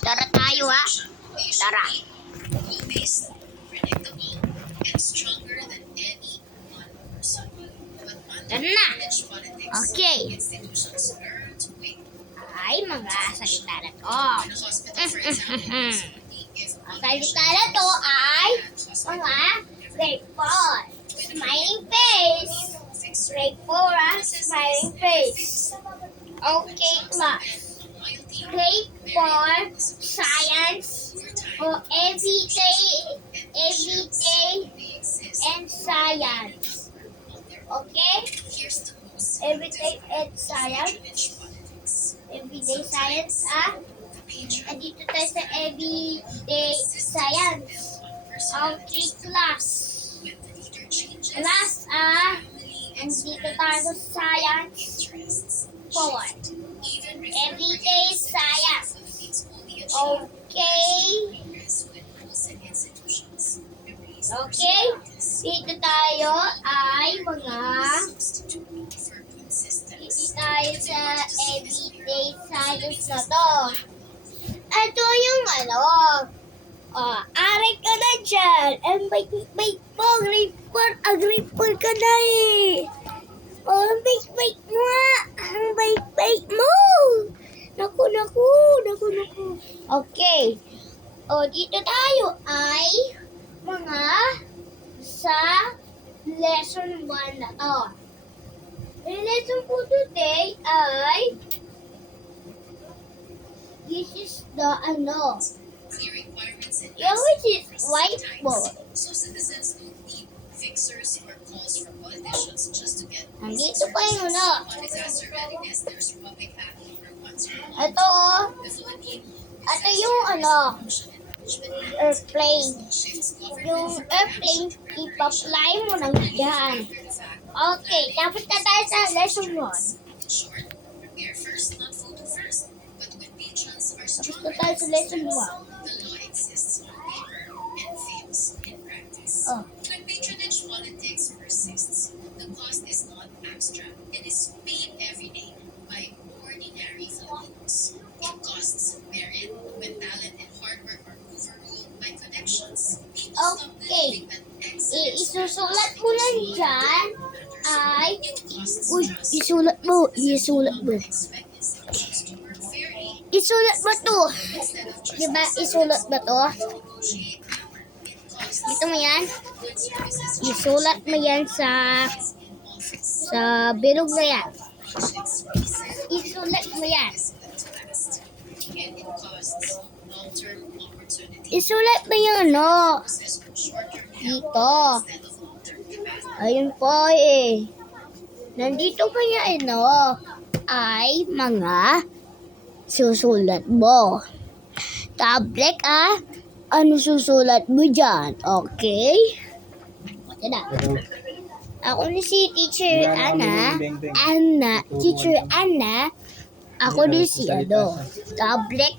Tara tayo ha. Tara. Tara na. Okay. Ay, mga salita na to. Ang salita na to ay mga grade 4. Smiling face. Grade 4 smiling face. Okay, class. Grade 4 science or everyday and science. Okay? Everyday and science. Everyday science andito tayo sa everyday science. Okay, class. Class andito tayo sa science 4. Everyday science. Okay. Okay. Dito tayo ay dito tayo sa everyday science na to. Ito yung aray ka na dyan. And bait mo, grade 4, grade 4 ka na eh. Ang bait mo nga. Ang bait mo. Naku. Okay. Dito tayo ay mga sa lesson 1 na to. Yung lesson po today ay this is the which is whiteboard. Nandito pa yung Ito yung airplane. Yung airplane, ipa-fly mo lang dyan. Okay, tapos na tayo sa lesson 1. Tapos na tayo sa lesson 1. Oh. When patronage politics persists, the cost is not abstract. It is paid every day by ordinary Filipinos. It costs merit when talent and hard work are overruled by connections. People stop believing that excellence Isusulat mo lang dyan ay isulat mo. Isulat mo to. Diba isulat mo to? Dito mo yan. Isulat mo yan sa bilog na yan. Isulat mo yan. Isulat mo yan, dito. Ayun po eh. Nandito pa yan, ay mga susulat mo. Tablet, ano susulat mo dyan? Okay? Ito na. Ako ni si Teacher Anna. Teacher Anna. Ako din si Tablet.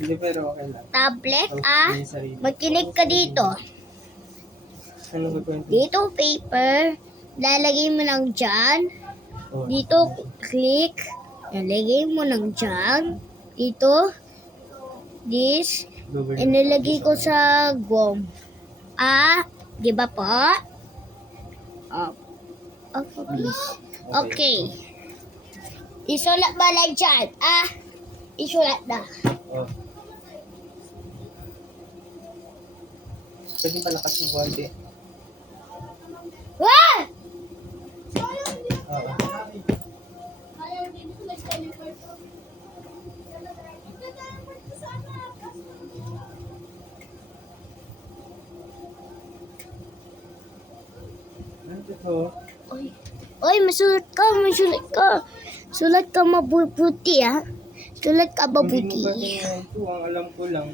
Tablet, magkinig ka dito. Dito paper. Lalagay mo lang dyan. Dito click. Lalagay mo lang dyan. Dito. This. Inilagay ko sa gum. Di ba po? Please. Okay. Isulat ba lang dyan? Isulat na. Pwede palakas yung konti. Wah! Oo. Oy, masulat ka. Sulat ka mabuti, Sulat ka mabuti. Ito, ang alam ko lang.